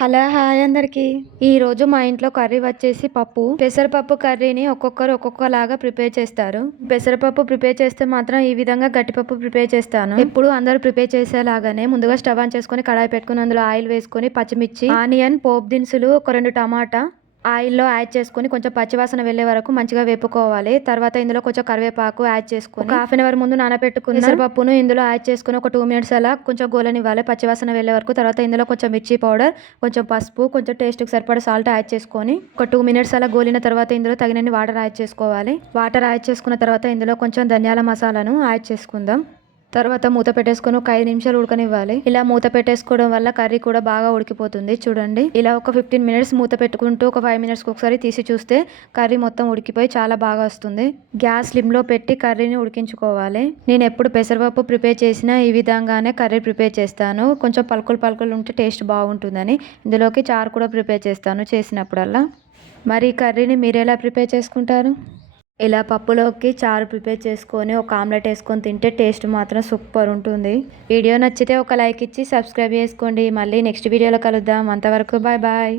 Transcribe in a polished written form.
Hello hi అందరికి. ఈరోజు మా ఇంట్లో కర్రీ వచ్చేసి పప్పు. పెసరపప్పు కర్రీని ఒక్కొక్కరు ఒక్కొక్కలాగా ప్రిపేర్ చేస్తారు. పెసరపప్పు ప్రిపేర్ చేస్తే మాత్రం ఈ విధంగా గట్టిపప్పు ప్రిపేర్ చేస్తాను. ఎప్పుడు అందరూ ప్రిపేర్ చేసేలాగానే ముందుగా స్టవ్ ఆన్ చేసుకొని కడాయి పెట్టుకుని అందులో ఆయిల్ వేసుకొని పచ్చిమిర్చి, ఆనియన్, పోపు దినుసులు, ఒక 2 టమాటా ఆయిల్లో యాడ్ చేసుకొని కొంచెం పచ్చివాసన వెళ్ళే వరకు మంచిగా వేపుకోవాలి. తర్వాత ఇందులో కొంచెం కరివేపాకు యాడ్ చేసుకొని హాఫ్ అన్ అవర్ ముందు నానబెట్టుకున్న పెసరపప్పును ఇందులో యాడ్ చేసుకొని ఒక 2 మినిట్స్ అలా కొంచెం గోలనివ్వాలి పచ్చివాసన వెళ్ళే వరకు. తర్వాత ఇందులో కొంచెం మిర్చి పౌడర్, కొంచెం పసుపు, కొంచెం టేస్ట్కి సరిపడా సాల్ట్ యాడ్ చేసుకొని ఒక 2 మినిట్స్ అలా గోలిన తర్వాత ఇందులో తగినన్ని వాటర్ యాడ్ చేసుకోవాలి. వాటర్ యాడ్ చేసుకున్న తర్వాత ఇందులో కొంచెం ధనియాల మసాలాను యాడ్ చేసుకుందాం. తర్వాత మూత పెట్టేసుకొని ఒక 5 నిమిషాలు ఉడకనివ్వాలి. ఇలా మూత పెట్టేసుకోవడం వల్ల కర్రీ కూడా బాగా ఉడికిపోతుంది. చూడండి, ఇలా ఒక 15 మినిట్స్ మూత పెట్టుకుంటూ ఒక 5 మినిట్స్కి ఒకసారి తీసి చూస్తే కర్రీ మొత్తం ఉడికిపోయి చాలా బాగా వస్తుంది. గ్యాస్ స్లిమ్లో పెట్టి కర్రీని ఉడికించుకోవాలి. నేను ఎప్పుడు పెసరపప్పు ప్రిపేర్ చేసినా ఈ విధంగానే కర్రీ ప్రిపేర్ చేస్తాను. కొంచెం పలుకులు ఉంటే టేస్ట్ బాగుంటుందని ఇందులోకి చారు కూడా ప్రిపేర్ చేస్తాను చేసినప్పుడల్లా. మరి ఈ కర్రీని మీరు ఎలా ప్రిపేర్ చేసుకుంటారు? ఇలా పప్పులోకి చారు ప్రిపేర్ చేసుకొని ఒక ఆమ్లెట్ వేసుకొని తింటే టేస్ట్ మాత్రం సూపర్ ఉంటుంది. వీడియో నచ్చితే ఒక లైక్ ఇచ్చి సబ్స్క్రైబ్ చేసుకోండి. మళ్ళీ నెక్స్ట్ వీడియోలో కలుద్దాం. అంతవరకు బాయ్ బాయ్.